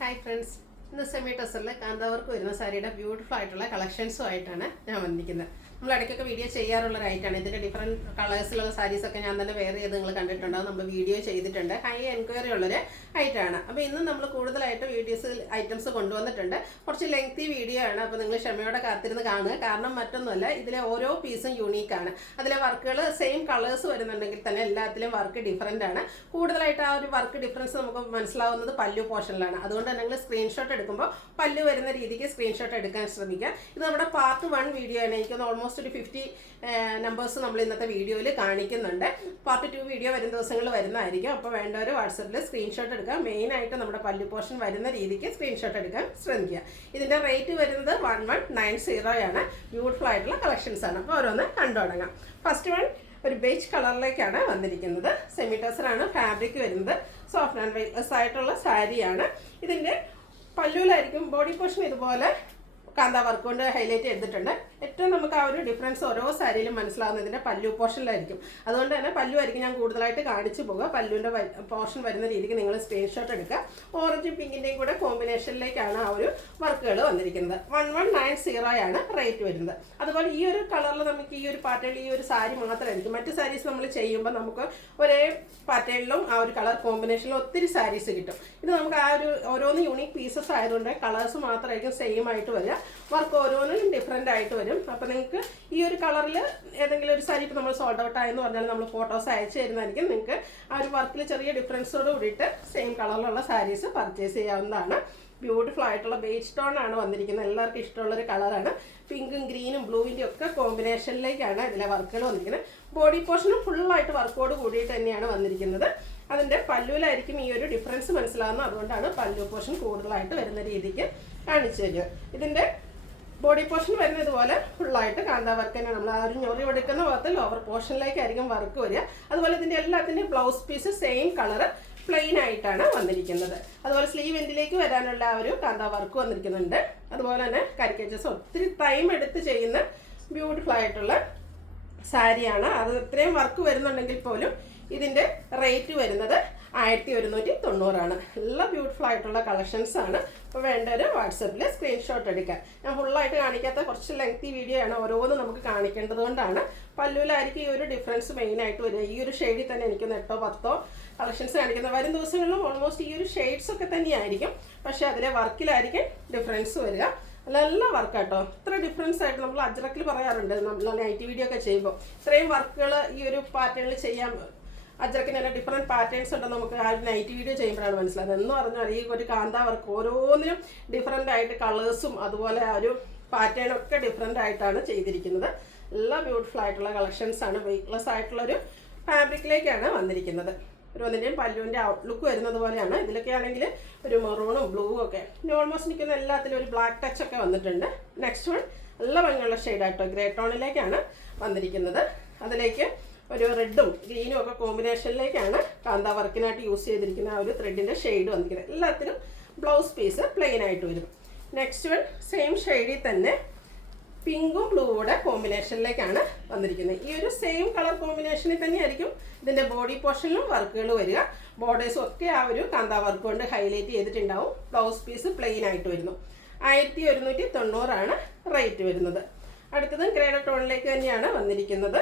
Hi friends, ഇന്ന് semi ടെസറിൽ കാന്താവർക്ക് വരുന്ന സാരിയുടെ ബ്യൂട്ടിഫുൾ ആയിട്ടുള്ള കളക്ഷൻസുമായിട്ടാണ് ഞാൻ വന്നിരിക്കുന്നത്. നമ്മൾ ഇടയ്ക്കൊക്കെ വീഡിയോ ചെയ്യാറുള്ള ഒരു ഐറ്റാണ്. ഇതിൻ്റെ ഡിഫറെൻറ്റ് കളേഴ്സിലുള്ള സാരീസൊക്കെ ഞാൻ തന്നെ വേറെ ചെയ്ത് നിങ്ങൾ കണ്ടിട്ടുണ്ടാവും. നമ്മൾ വീഡിയോ ചെയ്തിട്ടുണ്ട്. ഹൈ എൻക്വയറി ഉള്ളൊരു ഐറ്റമാണ്. അപ്പോൾ ഇന്ന് നമ്മൾ കൂടുതലായിട്ട് ഐറ്റംസ് കൊണ്ടുവന്നിട്ടുണ്ട്. കുറച്ച് ലെങ്തി വീഡിയോ ആണ്. അപ്പോൾ നിങ്ങൾ ക്ഷമയോടെ കാത്തിരുന്ന് കാണുക. കാരണം മറ്റൊന്നുമല്ല, ഇതിലെ ഓരോ പീസും യൂണീക്കാണ്. അതിലെ വർക്കുകൾ സെയിം കളേഴ്സ് വരുന്നുണ്ടെങ്കിൽ തന്നെ എല്ലാത്തിലും വർക്ക് ഡിഫറൻ്റ് ആണ്. കൂടുതലായിട്ട് ആ ഒരു വർക്ക് ഡിഫറൻസ് നമുക്ക് മനസ്സിലാവുന്നത് പല്ലു പോർഷനിലാണ്. അതുകൊണ്ട് തന്നെ നിങ്ങൾ സ്ക്രീൻഷോട്ട് എടുക്കുമ്പോൾ പല്ലു വരുന്ന രീതിക്ക് സ്ക്രീൻഷോട്ട് എടുക്കാൻ ശ്രമിക്കുക. ഇത് നമ്മുടെ പാർട്ട് 1 വീഡിയോ ആണ്. എനിക്കൊന്ന് ഓൾമോസ്റ്റ് ഒരു 50 നമ്പേഴ്സ് നമ്മൾ ഇന്നത്തെ വീഡിയോയിൽ കാണിക്കുന്നുണ്ട്. പാർട്ട് 2 വീഡിയോ വരും ദിവസങ്ങളിൽ വരുന്നതായിരിക്കും. അപ്പോൾ വേണ്ടവർ വാട്സപ്പിൽ സ്ക്രീൻഷോട്ട് എടുക്കുക. മെയിനായിട്ട് നമ്മുടെ പല്ലു പോർഷൻ വരുന്ന രീതിക്ക് സ്ക്രീൻഷോട്ട് എടുക്കാൻ ശ്രമിക്കുക. ഇതിൻ്റെ റേറ്റ് വരുന്നത് 1190 ആണ്. ബ്യൂട്ടിഫുൾ ആയിട്ടുള്ള കളക്ഷൻസ് ആണ്. അപ്പോൾ ഓരോന്ന് കണ്ടു തുടങ്ങാം. ഫസ്റ്റ് വൺ ഒരു ബേജ് കളറിലേക്കാണ് വന്നിരിക്കുന്നത്. സെമി ടെസറാണ് ഫാബ്രിക് വരുന്നത്. സോഫ്റ്റ് ആൻഡ് വെയ്റ്റ്ലെസ് ആയിട്ടുള്ള സാരിയാണ്. ഇതിൻ്റെ പല്ലുവിലായിരിക്കും ബോഡി പോർഷൻ ഇതുപോലെ കാന്താ വർക്ക് കൊണ്ട് ഹൈലൈറ്റ് ചെയ്തിട്ടുണ്ട്. ഏറ്റവും നമുക്ക് ആ ഒരു ഡിഫറൻസ് ഓരോ സാരിയിലും മനസ്സിലാവുന്നതിൻ്റെ പല്ലു പോർഷനിലായിരിക്കും. അതുകൊണ്ട് തന്നെ പല്ലു ആയിരിക്കും ഞാൻ കൂടുതലായിട്ട് കാണിച്ചു പോകുക. പല്ലുവിൻ്റെ പോർഷൻ വരുന്ന രീതിക്ക് നിങ്ങൾ സ്ക്രീൻഷോട്ട് എടുക്കുക. ഓറഞ്ചും പിങ്കിൻ്റെയും കൂടെ കോമ്പിനേഷനിലേക്കാണ് ആ ഒരു വർക്കുകൾ വന്നിരിക്കുന്നത്. 1190 ആണ് റേറ്റ് വരുന്നത്. അതുപോലെ ഈ ഒരു കളറിൽ നമുക്ക് ഈ ഒരു പാറ്റേണിൽ ഈ ഒരു സാരി മാത്രമായിരിക്കും. മറ്റ് സാരീസ് നമ്മൾ ചെയ്യുമ്പോൾ നമുക്ക് ഒരേ പാറ്റേണിലും ആ ഒരു കളർ കോമ്പിനേഷനിലും ഒത്തിരി സാരീസ് കിട്ടും. ഇത് നമുക്ക് ആ ഒരു ഓരോന്ന് യൂണീക്ക് പീസസ് ആയതുകൊണ്ട് കളേഴ്സ് മാത്രമായിരിക്കും സെയിം ആയിട്ട് വരിക. വർക്ക് ഓരോന്നും ഡിഫറെൻ്റ് ആയിട്ട് വരും. അപ്പോൾ നിങ്ങൾക്ക് ഈ ഒരു കളറിൽ ഏതെങ്കിലും ഒരു സാരി ഇപ്പോൾ നമ്മൾ സോൾഡ് ഔട്ട് ആയെന്ന് പറഞ്ഞാൽ നമ്മൾ ഫോട്ടോസ് അയച്ചു തരുന്നതായിരിക്കും. നിങ്ങൾക്ക് ആ ഒരു വർക്കിൽ ചെറിയ ഡിഫറൻസോട് കൂടിയിട്ട് സെയിം കളറിലുള്ള സാരീസ് പർച്ചേസ് ചെയ്യാവുന്നതാണ്. ബ്യൂട്ടിഫുൾ ആയിട്ടുള്ള ബേജ് ടോൺ ആണ് വന്നിരിക്കുന്നത്. എല്ലാവർക്കും ഇഷ്ടമുള്ളൊരു കളറാണ്. പിങ്കും ഗ്രീനും ബ്ലൂവിൻ്റെ ഒക്കെ കോമ്പിനേഷനിലേക്കാണ് ഇതിലെ വർക്കുകൾ വന്നിരിക്കുന്നത്. ബോഡി പോർഷനും ഫുള്ളായിട്ട് വർക്കോട് കൂടിയിട്ട് തന്നെയാണ് വന്നിരിക്കുന്നത്. അതിൻ്റെ പല്ലുവിലായിരിക്കും ഈ ഒരു ഡിഫറൻസ് മനസ്സിലാവുന്നത്. അതുകൊണ്ടാണ് പല്ലു പോർഷൻ കൂടുതലായിട്ട് വരുന്ന രീതിക്ക് കാണിച്ചു തരിക. ഇതിൻ്റെ ബോഡി പോർഷൻ വരുന്നത് പോലെ ഫുള്ളായിട്ട് കാന്താ വർക്ക് തന്നെ നമ്മൾ ആ ഒരു ഞൊറി എടുക്കുന്ന ഭാഗത്ത് ലോവർ പോർഷനിലേക്കായിരിക്കും വർക്ക് വരിക. അതുപോലെ ഇതിൻ്റെ എല്ലാത്തിൻ്റെയും blouse piece same colour plain ആയിട്ടാണ് വന്നിരിക്കുന്നത്. അതുപോലെ സ്ലീവ് എൻഡിലേക്ക് വരാനുള്ള ആ ഒരു കാന്താ വർക്ക് വന്നിരിക്കുന്നുണ്ട്. അതുപോലെ തന്നെ കരിക്കേച്ചസ് ഒത്തിരി ടൈം എടുത്ത് ചെയ്യുന്ന ബ്യൂട്ടിഫുൾ ആയിട്ടുള്ള സാരിയാണ്. അത് ഇത്രയും വർക്ക് വരുന്നുണ്ടെങ്കിൽ പോലും ഇതിൻ്റെ റേറ്റ് വരുന്നത് 1190 ആണ്. എല്ലാം ബ്യൂട്ടിഫുൾ ആയിട്ടുള്ള കളക്ഷൻസ് ആണ്. അപ്പോൾ വേണ്ടവർ വാട്സപ്പിൽ സ്ക്രീൻഷോട്ട് എടുക്കാൻ. ഞാൻ ഫുള്ളായിട്ട് കാണിക്കാത്ത കുറച്ച് ലെങ്തി വീഡിയോ ആണ്. ഓരോന്നും നമുക്ക് കാണിക്കേണ്ടത് കൊണ്ടാണ്. പല്ലുവിലായിരിക്കും ഈ ഒരു ഡിഫറൻസ് മെയിനായിട്ട് വരിക. ഈ ഒരു ഷെയ്ഡിൽ തന്നെ എനിക്കൊന്ന് 8 or 10 കളക്ഷൻസ് കാണിക്കുന്നത്. വരും ദിവസങ്ങളിലും ഓൾമോസ്റ്റ് ഈ ഒരു ഷെയ്ഡ്സ് ഒക്കെ തന്നെയായിരിക്കും. പക്ഷേ അതിലെ വർക്കിലായിരിക്കും ഡിഫറൻസ് വരിക. നല്ല വർക്കാട്ടോ. ഇത്ര ഡിഫറൻസ് ആയിട്ട് നമ്മൾ അജ്രക്കിൽ പറയാറുണ്ട്, നമ്മൾ നൈറ്റ് വീഡിയോ ഒക്കെ ചെയ്യുമ്പോൾ ഇത്രയും വർക്കുകൾ ഈ ഒരു പാറ്റേണിൽ ചെയ്യാൻ അജ്രക്കിന് തന്നെ ഡിഫറെൻറ്റ് പാറ്റേൺസ് ഉണ്ടെന്ന് നമുക്ക് ആ നൈറ്റ് വീഡിയോ ചെയ്യുമ്പോഴാണ് മനസ്സിലായത്. എന്ന് പറഞ്ഞാൽ ഈ ഒരു കാന്താ വർക്ക് ഓരോന്നിനും ഡിഫറെൻ്റ് ആയിട്ട് കളേഴ്സും അതുപോലെ ആ ഒരു പാറ്റേണൊക്കെ ഡിഫറെൻ്റ് ആയിട്ടാണ് ചെയ്തിരിക്കുന്നത്. എല്ലാം ബ്യൂട്ടിഫുൾ ആയിട്ടുള്ള കളക്ഷൻസ് ആണ്. വെയ്റ്റ്ലെസ് ആയിട്ടുള്ളൊരു ഫാബ്രിക്കിലേക്കാണ് വന്നിരിക്കുന്നത്. ഒരു ഒന്നിൻ്റെയും പല്ലുവിൻ്റെ ഔട്ട്ലുക്ക് വരുന്നത് പോലെയാണ്. ഇതിലൊക്കെ ആണെങ്കിൽ ഒരു മെറൂണും ബ്ലൂവും ഒക്കെ ഓൾമോസ്റ്റ് നിൽക്കുന്ന എല്ലാത്തിലും ഒരു ബ്ലാക്ക് ടച്ച് ഒക്കെ വന്നിട്ടുണ്ട്. നെക്സ്റ്റ് വൺ നല്ല ഭംഗിയുള്ള ഷെയ്ഡായിട്ടോ ഗ്രേ ടോണിലേക്കാണ് വന്നിരിക്കുന്നത്. അതിലേക്ക് ഒരു റെഡും ഗ്രീനും ഒക്കെ കോമ്പിനേഷനിലേക്കാണ് കാന്താ വർക്കിനായിട്ട് യൂസ് ചെയ്തിരിക്കുന്ന ആ ഒരു ത്രെഡിൻ്റെ ഷെയ്ഡ് വന്നിരിക്കുന്നത്. എല്ലാത്തിനും ബ്ലൗസ് പീസ് പ്ലെയിൻ ആയിട്ട് വരും. നെക്സ്റ്റ് വൺ സെയിം ഷെയ്ഡിൽ തന്നെ പിങ്കും ബ്ലൂയുടെ കോമ്പിനേഷനിലേക്കാണ് വന്നിരിക്കുന്നത്. ഈ ഒരു സെയിം കളർ കോമ്പിനേഷനിൽ തന്നെയായിരിക്കും ഇതിൻ്റെ ബോഡി പോർഷനിലും വർക്കുകൾ വരിക. ബോർഡേഴ്സും ഒക്കെ ആ ഒരു കാന്താ വർക്ക് കൊണ്ട് ഹൈലൈറ്റ് ചെയ്തിട്ടുണ്ടാവും. ബ്ലൗസ് പീസ് പ്ലെയിൻ ആയിട്ട് വരുന്നു. 1190 ആണ് റേറ്റ് വരുന്നത്. അടുത്തത് ഗ്രേഡ് ടോണിലേക്ക് തന്നെയാണ് വന്നിരിക്കുന്നത്.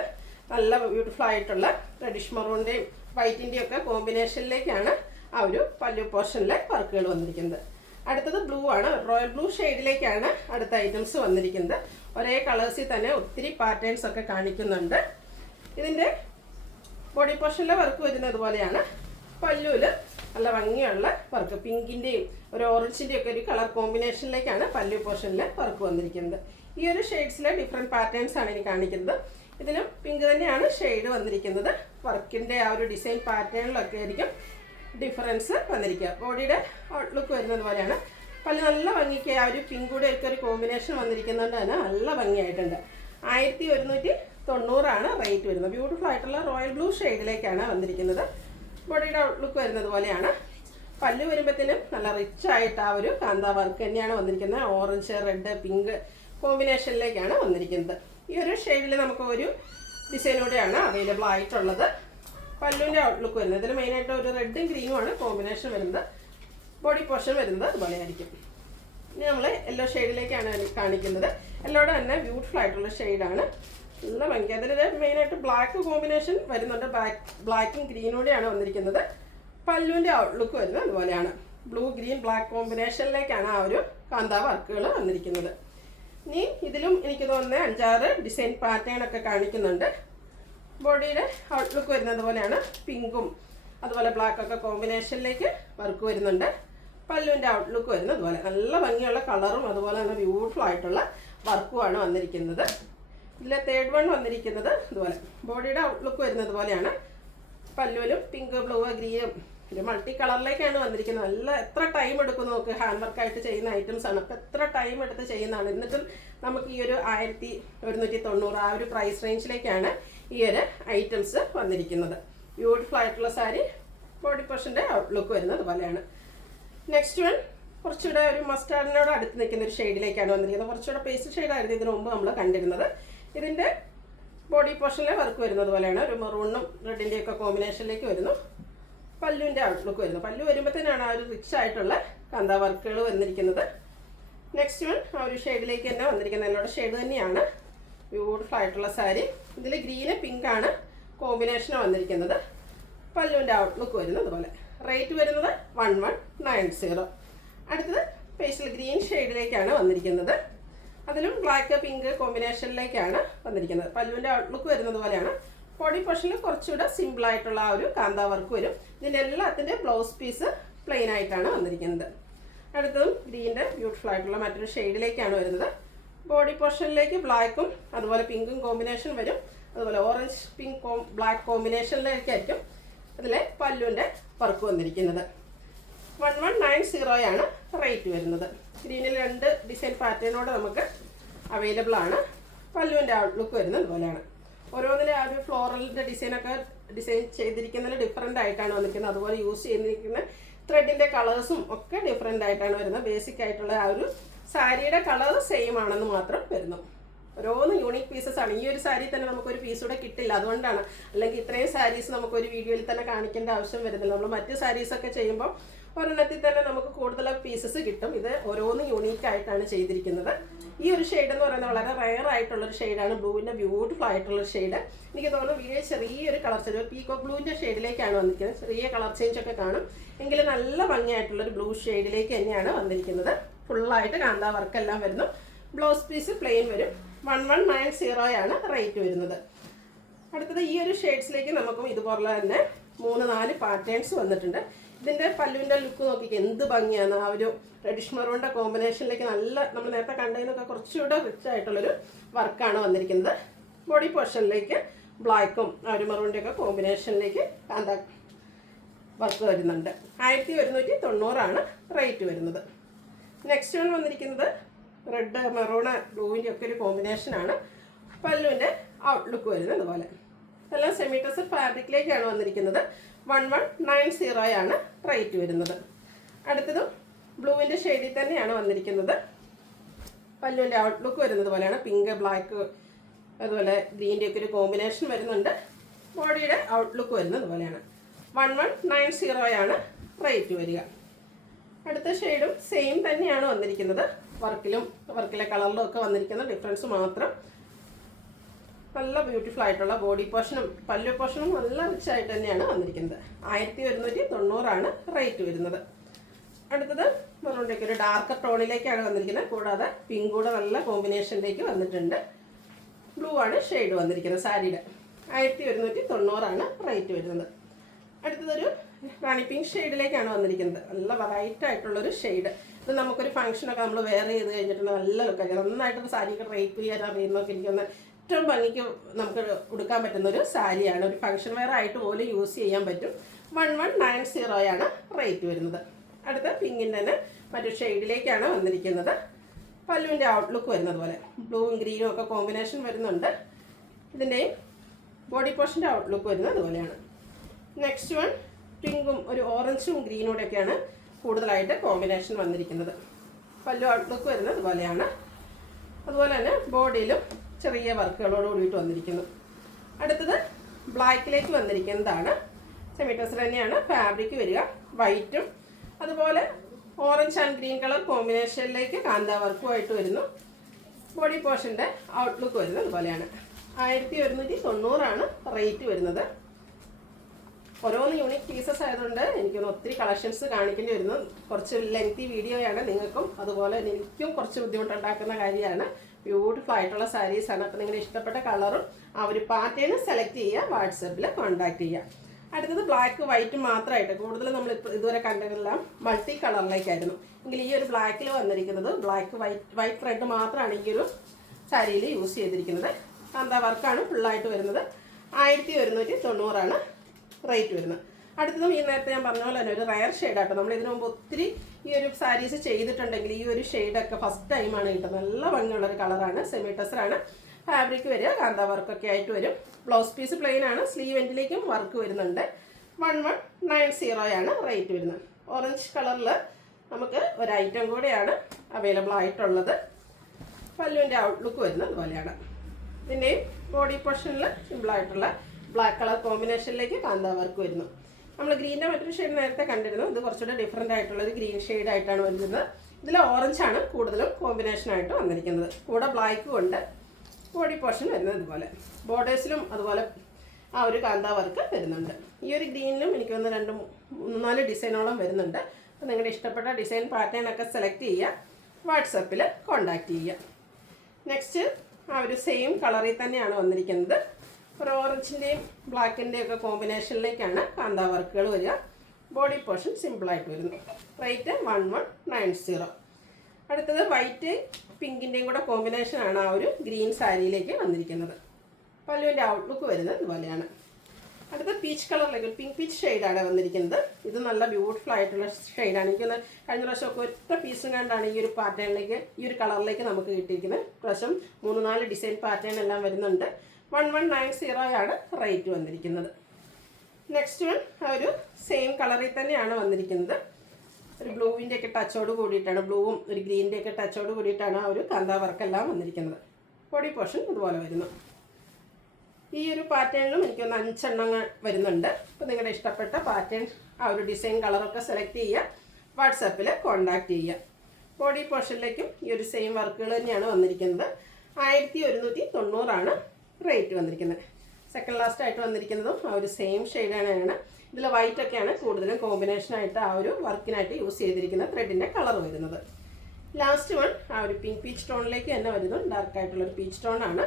നല്ല ബ്യൂട്ടിഫുൾ ആയിട്ടുള്ള റെഡിഷ് മെറൂണിൻ്റെയും വൈറ്റിൻ്റെയും ഒക്കെ കോമ്പിനേഷനിലേക്കാണ് ആ ഒരു പല്ലു പോർഷനിലെ വർക്കുകൾ വന്നിരിക്കുന്നത്. അടുത്തത് ബ്ലൂ ആണ്. റോയൽ ബ്ലൂ ഷെയ്ഡിലേക്കാണ് അടുത്ത ഐറ്റംസ് വന്നിരിക്കുന്നത്. ഒരേ കളേഴ്സിൽ തന്നെ ഒത്തിരി പാറ്റേൺസ് ഒക്കെ കാണിക്കുന്നുണ്ട്. ഇതിൻ്റെ ബോഡി പോർഷനിലെ വർക്ക് വരുന്നത് പോലെയാണ്. പല്ലുവിൽ നല്ല ഭംഗിയുള്ള വർക്ക് പിങ്കിൻ്റെയും ഒരു ഓറഞ്ചിൻ്റെയും ഒക്കെ ഒരു കളർ കോമ്പിനേഷനിലേക്കാണ് പല്ലു പോർഷനിലെ വർക്ക് വന്നിരിക്കുന്നത്. ഈ ഒരു ഷെയ്ഡ്സിലെ ഡിഫറെൻറ്റ് പാറ്റേൺസ് ആണ് ഇനി കാണിക്കുന്നത്. ഇതിലും പിങ്ക് തന്നെയാണ് ഷെയ്ഡ് വന്നിരിക്കുന്നത്. വർക്കിൻ്റെ ആ ഒരു ഡിസൈൻ പാറ്റേണിലൊക്കെ ആയിരിക്കും ഡിഫറൻസ് വന്നിരിക്കുക. ബോഡിയുടെ ഔട്ട്ലുക്ക് വരുന്നത് പോലെയാണ്. പല്ല് നല്ല ഭംഗിക്ക് ആ ഒരു പിങ്ക് കൂടെ ഒക്കെ ഒരു കോമ്പിനേഷൻ വന്നിരിക്കുന്നതുകൊണ്ട് തന്നെ നല്ല ഭംഗിയായിട്ടുണ്ട്. 1190 ആണ് റേറ്റ് വരുന്നത്. ബ്യൂട്ടിഫുൾ ആയിട്ടുള്ള റോയൽ ബ്ലൂ ഷെയ്ഡിലേക്കാണ് വന്നിരിക്കുന്നത്. ബോഡിയുടെ ഔട്ട്ലുക്ക് വരുന്നത് പോലെയാണ്. പല്ല് വരുമ്പോഴത്തേനും നല്ല റിച്ച് ആയിട്ട് ആ ഒരു കാന്താ വർക്ക് തന്നെയാണ് വന്നിരിക്കുന്നത്. ഓറഞ്ച് റെഡ് പിങ്ക് കോമ്പിനേഷനിലേക്കാണ് വന്നിരിക്കുന്നത്. ഈ ഒരു ഷെയ്ഡിൽ നമുക്ക് ഒരു ഡിസൈനോടെയാണ് അവൈലബിൾ ആയിട്ടുള്ളത്. പല്ലുവിൻ്റെ ഔട്ട്ലുക്ക് വരുന്നത് ഇതിൽ മെയിനായിട്ട് ഒരു റെഡും ഗ്രീനുമാണ് കോമ്പിനേഷൻ വരുന്നത്. ബോഡി പോർഷൻ വരുന്നത് അതുപോലെ ആയിരിക്കും. ഇനി നമ്മൾ യെല്ലോ ഷെയ്ഡിലേക്കാണ് കാണിക്കുന്നത്. യെല്ലോയുടെ തന്നെ ബ്യൂട്ടിഫുൾ ആയിട്ടുള്ള ഷെയ്ഡാണ്. നല്ല ഭംഗി. അതിൽ മെയിനായിട്ട് ബ്ലാക്ക് കോമ്പിനേഷൻ വരുന്നുണ്ട്. ബ്ലാക്കും ഗ്രീനോടെയാണ് വന്നിരിക്കുന്നത്. പല്ലുവിൻ്റെ ഔട്ട്ലുക്ക് വരുന്നത് അതുപോലെയാണ്. ബ്ലൂ ഗ്രീൻ ബ്ലാക്ക് കോമ്പിനേഷനിലേക്കാണ് ആ ഒരു കാന്താ വർക്കുകൾ വന്നിരിക്കുന്നത്. ഇനി ഇതിലും എനിക്ക് തോന്നുന്നത് 5-6 ഡിസൈൻ പാറ്റേൺ ഒക്കെ കാണിക്കുന്നുണ്ട്. ബോഡിയുടെ ഔട്ട്ലുക്ക് വരുന്നത് പോലെയാണ്. പിങ്കും അതുപോലെ ബ്ലാക്കൊക്കെ കോമ്പിനേഷനിലേക്ക് വർക്ക് വരുന്നുണ്ട്. പല്ലുവിൻ്റെ ഔട്ട്ലുക്ക് വരുന്നത് അതുപോലെ നല്ല ഭംഗിയുള്ള കളറും അതുപോലെ തന്നെ ബ്യൂട്ടിഫുൾ ആയിട്ടുള്ള വർക്കുമാണ് വന്നിരിക്കുന്നത്. ഇതിൽ തേർഡ് വൺ വന്നിരിക്കുന്നത് ഇതുപോലെ ബോഡിയുടെ ഔട്ട്ലുക്ക് വരുന്നത് പോലെയാണ്. പല്ലുവിലും പിങ്ക് ബ്ലൂ ഗ്രീനും ഇത് മൾട്ടി കളറിലേക്കാണ് വന്നിരിക്കുന്നത്. നല്ല എത്ര ടൈം എടുക്കും നോക്ക്. ഹാൻഡ് വർക്കായിട്ട് ചെയ്യുന്ന ഐറ്റംസ് ആണ്. അപ്പോൾ എത്ര ടൈം എടുത്ത് ചെയ്യുന്നതാണ്. എന്നിട്ടും നമുക്ക് ഈ ഒരു 1190 ആ ഒരു പ്രൈസ് റേഞ്ചിലേക്കാണ് ഈ ഒരു ഐറ്റംസ് വന്നിരിക്കുന്നത്. ബ്യൂട്ടിഫുൾ ആയിട്ടുള്ള സാരി. ബോഡി പോർഷൻ്റെ ഔട്ട്ലുക്ക് വരുന്നത് അതുപോലെയാണ്. നെക്സ്റ്റ് വൺ കുറച്ചുകൂടെ ഒരു മസ്റ്റാർഡിനോട് അടുത്ത് നിൽക്കുന്ന ഒരു ഷെയ്ഡിലേക്കാണ് വന്നിരിക്കുന്നത്. കുറച്ചുകൂടെ പേസ്റ്റ് ഷെയ്ഡായിരുന്നു ഇതിനു മുമ്പ് നമ്മൾ കണ്ടിരുന്നത്. ഇതിൻ്റെ ബോഡി പോർഷനിലെ വർക്ക് വരുന്നത് പോലെയാണ്. ഒരു മെറൂണും റെഡിൻ്റെയൊക്കെ കോമ്പിനേഷനിലേക്ക് വരുന്നു. പല്ലുവിൻ്റെ ഔട്ട്ലുക്ക് വരുന്നു. പല്ലു വരുമ്പോഴത്തേനാണ് ആ ഒരു റിച്ച് ആയിട്ടുള്ള കാന്താ വർക്കുകൾ വന്നിരിക്കുന്നത്. നെക്സ്റ്റ് വൺ ആ ഒരു ഷെയ്ഡിലേക്ക് തന്നെ വന്നിരിക്കുന്നത്. യെല്ലോയുടെ ഷെയ്ഡ് തന്നെയാണ്. ബ്യൂട്ടിഫുൾ ആയിട്ടുള്ള സാരി. ഇതിൽ ഗ്രീന് പിങ്കാണ് കോമ്പിനേഷൻ വന്നിരിക്കുന്നത്. പല്ലുവിൻ്റെ ഔട്ട്ലുക്ക് വരുന്നത് അതുപോലെ. റേറ്റ് വരുന്നത് 1190. അടുത്തത് പേസ്റ്റൽ ഗ്രീൻ ഷെയ്ഡിലേക്കാണ് വന്നിരിക്കുന്നത്. അതിലും ബ്ലാക്ക് പിങ്ക് കോമ്പിനേഷനിലേക്കാണ് വന്നിരിക്കുന്നത്. പല്ലുവിൻ്റെ ഔട്ട്ലുക്ക് വരുന്നത് പോലെയാണ്. ബോഡി പോർഷനിൽ കുറച്ചുകൂടെ സിമ്പിളായിട്ടുള്ള ആ ഒരു കാന്താ വർക്ക് വരും. ഇതിൻ്റെ എല്ലാത്തിൻ്റെ ബ്ലൗസ് പീസ് പ്ലെയിൻ ആയിട്ടാണ് വന്നിരിക്കുന്നത്. അടുത്തതും ഗ്രീൻ്റെ ബ്യൂട്ടിഫുൾ ആയിട്ടുള്ള മറ്റൊരു ഷെയ്ഡിലേക്കാണ് വരുന്നത്. ബോഡി പോർഷനിലേക്ക് ബ്ലാക്കും അതുപോലെ പിങ്കും കോമ്പിനേഷൻ വരും. അതുപോലെ ഓറഞ്ച് പിങ്ക് ബ്ലാക്ക് കോമ്പിനേഷനിലേക്കായിരിക്കും അതിലെ പല്ലുവിൻ്റെ വർക്ക് വന്നിരിക്കുന്നത്. 1190 റേറ്റ് വരുന്നത്. ഗ്രീനിൽ 2 ഡിസൈൻ പാറ്റേണോടെ നമുക്ക് അവൈലബിൾ ആണ്. പല്ലുവിൻ്റെ ഔട്ട്ലുക്ക് വരുന്നത് അതുപോലെയാണ്. ഓരോന്നിലെ ആ ഒരു ഫ്ലോറലിൻ്റെ ഡിസൈനൊക്കെ ഡിസൈൻ ചെയ്തിരിക്കുന്നതിൽ ഡിഫറെൻ്റ് ആയിട്ടാണ് വന്നിരിക്കുന്നത്. അതുപോലെ യൂസ് ചെയ്തിരിക്കുന്ന ത്രെഡിൻ്റെ കളേഴ്സും ഒക്കെ ഡിഫറെൻ്റ് ആയിട്ടാണ് വരുന്നത്. ബേസിക് ആയിട്ടുള്ള ആ ഒരു സാരിയുടെ കളർ സെയിം ആണെന്ന് മാത്രം വരുന്നു. ഓരോന്ന് യൂണിക് പീസസ് ആണ്. ഈ ഒരു സാരി തന്നെ നമുക്കൊരു പീസ് കൂടെ കിട്ടില്ല. അതുകൊണ്ടാണ്. അല്ലെങ്കിൽ ഇത്രയും സാരീസ് നമുക്കൊരു വീഡിയോയിൽ തന്നെ കാണിക്കേണ്ട ആവശ്യം വരുന്നില്ല. നമ്മൾ മറ്റ് സാരീസൊക്കെ ചെയ്യുമ്പോൾ ഒരെണ്ണത്തിൽ തന്നെ നമുക്ക് കൂടുതൽ പീസസ് കിട്ടും. ഇത് ഓരോന്ന് യൂണീക്ക് ആയിട്ടാണ് ചെയ്തിരിക്കുന്നത്. ഈ ഒരു ഷെയ്ഡ് എന്ന് പറയുന്നത് വളരെ റയർ ആയിട്ടുള്ളൊരു ഷെയ്ഡാണ്. ബ്ലൂവിൻ്റെ ബ്യൂട്ടിഫുൾ ആയിട്ടുള്ളൊരു ഷെയ്ഡ്. എനിക്ക് തോന്നുന്നു വീഡിയോ ചെറിയൊരു കളർ ചേഞ്ച്, പീക്കോ ബ്ലൂവിൻ്റെ ഷെയ്ഡിലേക്കാണ് വന്നിരിക്കുന്നത്. ചെറിയ കളർ ചേഞ്ച് ഒക്കെ കാണും. എങ്കിലും നല്ല ഭംഗിയായിട്ടുള്ളൊരു ബ്ലൂ ഷെയ്ഡിലേക്ക് തന്നെയാണ് വന്നിരിക്കുന്നത്. ഫുള്ളായിട്ട് കാന്താ വർക്കെല്ലാം വരുന്നു. ബ്ലൗസ് പീസ് പ്ലെയിൻ വരും. 1190 റേറ്റ് വരുന്നത്. അടുത്തത് ഈ ഒരു ഷെയ്ഡ്സിലേക്ക് നമുക്കും ഇതുപോലെ തന്നെ 3-4 പാറ്റേൺസ് വന്നിട്ടുണ്ട്. ഇതിൻ്റെ പല്ലുവിൻ്റെ ലുക്ക് നോക്കിക്ക് എന്ത് ഭംഗിയാണ്. ആ ഒരു റെഡിഷ് മെറൂണിൻ്റെ കോമ്പിനേഷനിലേക്ക് നല്ല നമ്മൾ നേരത്തെ കണ്ടതിനൊക്കെ കുറച്ചുകൂടെ റിച്ച് ആയിട്ടുള്ളൊരു വർക്കാണ് വന്നിരിക്കുന്നത്. ബോഡി പോർഷനിലേക്ക് ബ്ലാക്കും ആ ഒരു മെറൂണിൻ്റെയൊക്കെ കോമ്പിനേഷനിലേക്ക് കാന്താ വർക്ക് വരുന്നുണ്ട്. 1190 റേറ്റ് വരുന്നത്. നെക്സ്റ്റ് വൺ വന്നിരിക്കുന്നത് റെഡ് മെറൂണ് ബ്ലൂവിൻ്റെ ഒക്കെ ഒരു കോമ്പിനേഷനാണ്. പല്ലുവിൻ്റെ ഔട്ട്ലുക്ക് വരുന്നത് അതുപോലെ. എല്ലാം സെമി ടെസർ ഫാബ്രിക്കിലേക്കാണ് വന്നിരിക്കുന്നത്. 1190 റേറ്റ് വരുന്നത്. അടുത്തതും ബ്ലൂവിൻ്റെ ഷെയ്ഡിൽ തന്നെയാണ് വന്നിരിക്കുന്നത്. പല്ലുവിൻ്റെ ഔട്ട്ലുക്ക് വരുന്നത് പോലെയാണ്. പിങ്ക് ബ്ലാക്ക് അതുപോലെ ഗ്രീൻ്റെ ഒക്കെ ഒരു കോമ്പിനേഷൻ വരുന്നുണ്ട്. ബോഡിയുടെ ഔട്ട്ലുക്ക് വരുന്നത് പോലെയാണ്. 1190 റേറ്റ് വരിക. അടുത്ത ഷെയ്ഡും സെയിം തന്നെയാണ് വന്നിരിക്കുന്നത്. വർക്കിലെ കളറിലും ഒക്കെ വന്നിരിക്കുന്ന ഡിഫറൻസ് മാത്രം. നല്ല ബ്യൂട്ടിഫുൾ ആയിട്ടുള്ള ബോഡി പോർഷനും പല്ലു പോർഷനും നല്ല റിച്ച് ആയിട്ട് തന്നെയാണ് വന്നിരിക്കുന്നത്. 1190 റേറ്റ് വരുന്നത്. അടുത്തത് മെറൂണിലേക്ക് ഒരു ഡാർക്ക് ടോണിലേക്കാണ് വന്നിരിക്കുന്നത്. കൂടാതെ പിങ്ക് കൂടെ നല്ല കോമ്പിനേഷനിലേക്ക് വന്നിട്ടുണ്ട്. ബ്ലൂ ആണ് ഷെയ്ഡ് വന്നിരിക്കുന്നത് സാരിയുടെ. 1190 റേറ്റ് വരുന്നത്. അടുത്തതൊരു റാണി പിങ്ക് ഷെയ്ഡിലേക്കാണ് വന്നിരിക്കുന്നത്. നല്ല വെറൈറ്റി ആയിട്ടുള്ളൊരു ഷെയ്ഡ്. ഇത് നമുക്കൊരു ഫംഗ്ഷനൊക്കെ നമ്മൾ വെയർ ചെയ്ത് കഴിഞ്ഞിട്ടുള്ള നല്ല ലുക്കാണ്. നന്നായിട്ടൊരു സാരിയൊക്കെ ഡ്രൈപ്പ് ചെയ്യാൻ അറിയുന്നതൊക്കെ എനിക്കൊന്ന് ഏറ്റവും ഭംഗിക്ക് നമുക്ക് ഉടുക്കാൻ പറ്റുന്നൊരു സാരിയാണ്. ഒരു ഫംഗ്ഷൻ വെയർ ആയിട്ട് പോലും യൂസ് ചെയ്യാൻ പറ്റും. 1190 റേറ്റ് വരുന്നത്. അടുത്ത പിങ്കിൻ്റെ തന്നെ മറ്റൊരു ഷെയ്ഡിലേക്കാണ് വന്നിരിക്കുന്നത്. പല്ലുവിൻ്റെ ഔട്ട്ലുക്ക് വരുന്നത് പോലെ ബ്ലൂവും ഗ്രീനും ഒക്കെ കോമ്പിനേഷൻ വരുന്നുണ്ട്. ഇതിൻ്റെയും ബോഡി പോർഷൻ്റെ ഔട്ട്ലുക്ക് വരുന്നത് അതുപോലെയാണ്. നെക്സ്റ്റ് വൺ പിങ്കും ഒരു ഓറഞ്ചും ഗ്രീനൂടെ ഒക്കെയാണ് കൂടുതലായിട്ട് കോമ്പിനേഷൻ വന്നിരിക്കുന്നത്. പല്ലു ഔട്ട്ലുക്ക് വരുന്നത് അതുപോലെയാണ്. അതുപോലെ തന്നെ ബോഡിയിലും ചെറിയ വർക്കുകളോട് കൂടിയിട്ട് വന്നിരിക്കുന്നു. അടുത്തത് ബ്ലാക്കിലേക്ക് വന്നിരിക്കുന്നതാണ്. സെമി ടെസർ തന്നെയാണ് ഫാബ്രിക് വരിക. വൈറ്റും അതുപോലെ ഓറഞ്ച് ആൻഡ് ഗ്രീൻ കളർ കോമ്പിനേഷനിലേക്ക് കാന്ത വർക്കുമായിട്ട് വരുന്നു. ബോഡി പോർഷൻ്റെ ഔട്ട്ലുക്ക് വരുന്നത് ഇതുപോലെയാണ്. 1190 റേറ്റ് വരുന്നത്. ഓരോന്ന് യൂണിക് പീസസ് ആയതുകൊണ്ട് എനിക്കൊന്ന് ഒത്തിരി കളക്ഷൻസ് കാണിക്കേണ്ടി വരുന്നു. കുറച്ച് ലെങ്തി വീഡിയോയാണ്, നിങ്ങൾക്കും അതുപോലെ എനിക്കും കുറച്ച് ബുദ്ധിമുട്ടുണ്ടാക്കുന്ന കാര്യമാണ്. ബ്യൂട്ടിഫുൾ ആയിട്ടുള്ള സാരീസാണ്. അപ്പോൾ നിങ്ങളുടെ ഇഷ്ടപ്പെട്ട കളറും ആ ഒരു പാറ്റേൺ സെലക്ട് ചെയ്യുക, വാട്സപ്പിൽ കോൺടാക്ട് ചെയ്യുക. അടുത്തത് ബ്ലാക്ക് വൈറ്റ് മാത്രമായിട്ട്, കൂടുതൽ നമ്മൾ ഇതുവരെ കണ്ടതെല്ലാം മൾട്ടി കളറിലേക്കായിരുന്നു. എങ്കിൽ ഈ ഒരു ബ്ലാക്കിൽ വന്നിരിക്കുന്നത് ബ്ലാക്ക് വൈറ്റ് റെഡ് മാത്രമാണ് ഈ ഒരു സാരിയിൽ യൂസ് ചെയ്തിരിക്കുന്നത്. കാന്ത വർക്കാണ് ഫുള്ളായിട്ട് വരുന്നത്. 1190 റേറ്റ് വരുന്നത്. അടുത്തതും ഈ നേരത്തെ ഞാൻ പറഞ്ഞ പോലെ തന്നെ ഒരു റയർ ഷെയ്ഡാട്ടോ. നമ്മൾ ഇതിനു മുമ്പ് ഒത്തിരി ഈ ഒരു സാരീസ് ചെയ്തിട്ടുണ്ടെങ്കിൽ ഈ ഒരു ഷെയ്ഡൊക്കെ ഫസ്റ്റ് ടൈമാണ് കിട്ടുന്നത്. നല്ല ഭംഗിയുള്ളൊരു കളറാണ്. സെമി ടെസറാണ് ഫാബ്രിക് വരിക. കാന്ത വർക്കൊക്കെ ആയിട്ട് വരും. ബ്ലൗസ് പീസ് പ്ലെയിൻ ആണ്. സ്ലീവ് എൻഡിലേക്കും വർക്ക് വരുന്നുണ്ട്. 1190 റേറ്റ് വരുന്നത്. ഓറഞ്ച് കളറിൽ നമുക്ക് ഒരു ഐറ്റം കൂടെയാണ് അവൈലബിൾ ആയിട്ടുള്ളത്. പല്ലുവിൻ്റെ ഔട്ട്ലുക്ക് വരുന്നത് ഇതുപോലെയാണ്. പിന്നെയും ബോഡി പോർഷനിൽ സിമ്പിളായിട്ടുള്ള ബ്ലാക്ക് കളർ കോമ്പിനേഷനിലേക്ക് കാന്ത വർക്ക് വരുന്നു. നമ്മൾ ഗ്രീനിൻ്റെ മറ്റൊരു ഷെയ്ഡ് നേരത്തെ കണ്ടിരുന്നു. ഇത് കുറച്ചുകൂടെ ഡിഫറെൻ്റ് ആയിട്ടുള്ളൊരു ഗ്രീൻ ഷെയ്ഡായിട്ടാണ് വരുന്നത്. ഇതിൽ ഓറഞ്ചാണ് കൂടുതലും കോമ്പിനേഷനായിട്ട് വന്നിരിക്കുന്നത്. കൂടെ ബ്ലാക്കും ഉണ്ട്. ബോഡി പോർഷൻ വരുന്നത് ഇതുപോലെ. ബോർഡേഴ്സിലും അതുപോലെ ആ ഒരു കാന്ത വർക്ക് വരുന്നുണ്ട്. ഈ ഒരു ഗ്രീനിലും എനിക്ക് വന്ന് 2-3-4 ഡിസൈനോളം വരുന്നുണ്ട്. അപ്പോൾ നിങ്ങളുടെ ഇഷ്ടപ്പെട്ട ഡിസൈൻ പാറ്റേൺ ഒക്കെ സെലക്ട് ചെയ്യുക, വാട്സപ്പിൽ കോൺടാക്റ്റ് ചെയ്യുക. നെക്സ്റ്റ് ആ ഒരു സെയിം കളറിൽ തന്നെയാണ് വന്നിരിക്കുന്നത്. ഒരു ഓറഞ്ചിൻ്റെയും ബ്ലാക്കിൻ്റെയും ഒക്കെ കോമ്പിനേഷനിലേക്കാണ് കാന്ത വർക്കുകൾ വരിക. ബോഡി പോർഷൻ സിമ്പിളായിട്ട് വരുന്നു. റേറ്റ് 1190. അടുത്തത് വൈറ്റ് പിങ്കിൻ്റെയും കൂടെ കോമ്പിനേഷനാണ് ആ ഒരു ഗ്രീൻ സാരിയിലേക്ക് വന്നിരിക്കുന്നത്. പല്ലുവിൻ്റെ ഔട്ട്ലുക്ക് വരുന്നത് ഇതുപോലെയാണ്. അടുത്ത പീച്ച് കളറിലേക്ക് പിങ്ക് പീച്ച് ഷെയ്ഡാണ് വന്നിരിക്കുന്നത്. ഇത് നല്ല ബ്യൂട്ടിഫുൾ ആയിട്ടുള്ള ഷെയ്ഡാണ്. എനിക്കൊന്ന് കഴിഞ്ഞ പ്രാവശ്യമൊക്കെ ഒറ്റ പീസും കണ്ടാണ് ഈ ഒരു പാറ്റേണിലേക്ക്, ഈ ഒരു കളറിലേക്ക് നമുക്ക് കിട്ടിയിരിക്കുന്നത്. പ്രാവശ്യം 3-4 ഡിസൈൻ പാറ്റേൺ എല്ലാം വരുന്നുണ്ട്. 1190 റേറ്റ് വന്നിരിക്കുന്നത്. നെക്സ്റ്റ് വൺ ആ ഒരു സെയിം കളറിൽ തന്നെയാണ് വന്നിരിക്കുന്നത്. ഒരു ബ്ലൂവിൻ്റെ ഒക്കെ ടച്ചോട് കൂടിയിട്ടാണ്, ബ്ലൂവും ഒരു ഗ്രീനിൻ്റെ ഒക്കെ ടച്ചോട് കൂടിയിട്ടാണ് ആ ഒരു കാന്ത വർക്കെല്ലാം വന്നിരിക്കുന്നത്. ബോഡി പോർഷൻ ഇതുപോലെ വരുന്നു. ഈ ഒരു പാറ്റേണിലും എനിക്കൊന്ന് 5 എണ്ണങ്ങൾ വരുന്നുണ്ട്. അപ്പോൾ നിങ്ങളുടെ ഇഷ്ടപ്പെട്ട പാറ്റേൺ ആ ഒരു ഡിസൈൻ കളറൊക്കെ സെലക്ട് ചെയ്യുക, വാട്സാപ്പിൽ കോൺടാക്റ്റ് ചെയ്യുക. ബോഡി പോർഷനിലേക്കും ഈ ഒരു സെയിം വർക്കുകൾ തന്നെയാണ് വന്നിരിക്കുന്നത്. 1190 റേറ്റ് വന്നിരിക്കുന്നത്. സെക്കൻഡ് ലാസ്റ്റ് ആയിട്ട് വന്നിരിക്കുന്നതും ആ ഒരു സെയിം ഷെയ്ഡാണ്. ഇതിൽ വൈറ്റ് ഒക്കെയാണ് കൂടുതലും കോമ്പിനേഷനായിട്ട് ആ ഒരു വർക്കിനായിട്ട് യൂസ് ചെയ്തിരിക്കുന്ന ത്രെഡിൻ്റെ കളർ വരുന്നത്. ലാസ്റ്റ് വൺ ആ ഒരു പിങ്ക് പീച്ച് ടോണിലേക്ക് തന്നെ വരുന്നു. ഡാർക്കായിട്ടുള്ളൊരു പീച്ച് ടോണാണ്.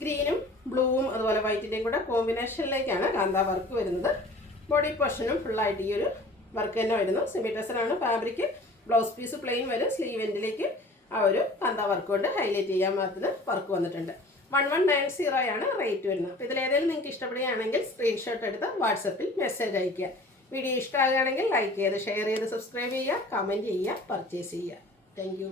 ഗ്രീനും ബ്ലൂവും അതുപോലെ വൈറ്റിൻ്റെയും കൂടെ കോമ്പിനേഷനിലേക്കാണ് കാന്ത വർക്ക് വരുന്നത്. ബോഡി പോർഷനും ഫുള്ളായിട്ട് ഈ ഒരു വർക്ക് തന്നെ വരുന്നു. സെമി ടെസറാണ് ഫാബ്രിക്. ബ്ലൗസ് പീസ് പ്ലെയിൻ വരും. സ്ലീവ് എൻഡിലേക്ക് ആ ഒരു കാന്ത വർക്ക് കൊണ്ട് ഹൈലൈറ്റ് ചെയ്യാൻ മാത്രം വർക്ക് വന്നിട്ടുണ്ട്. 1190 റേറ്റ് വരുന്നത്. അപ്പോൾ ഇതിലേതെങ്കിലും നിങ്ങൾക്ക് ഇഷ്ടപ്പെടുകയാണെങ്കിൽ സ്ക്രീൻഷോട്ട് എടുത്ത് വാട്സപ്പിൽ മെസ്സേജ് അയയ്ക്കുക. വീഡിയോ ഇഷ്ടമാകുകയാണെങ്കിൽ ലൈക്ക് ചെയ്ത് ഷെയർ ചെയ്ത് സബ്സ്ക്രൈബ് ചെയ്യുക, കമൻറ്റ് ചെയ്യുക, പർച്ചേസ് ചെയ്യുക. താങ്ക്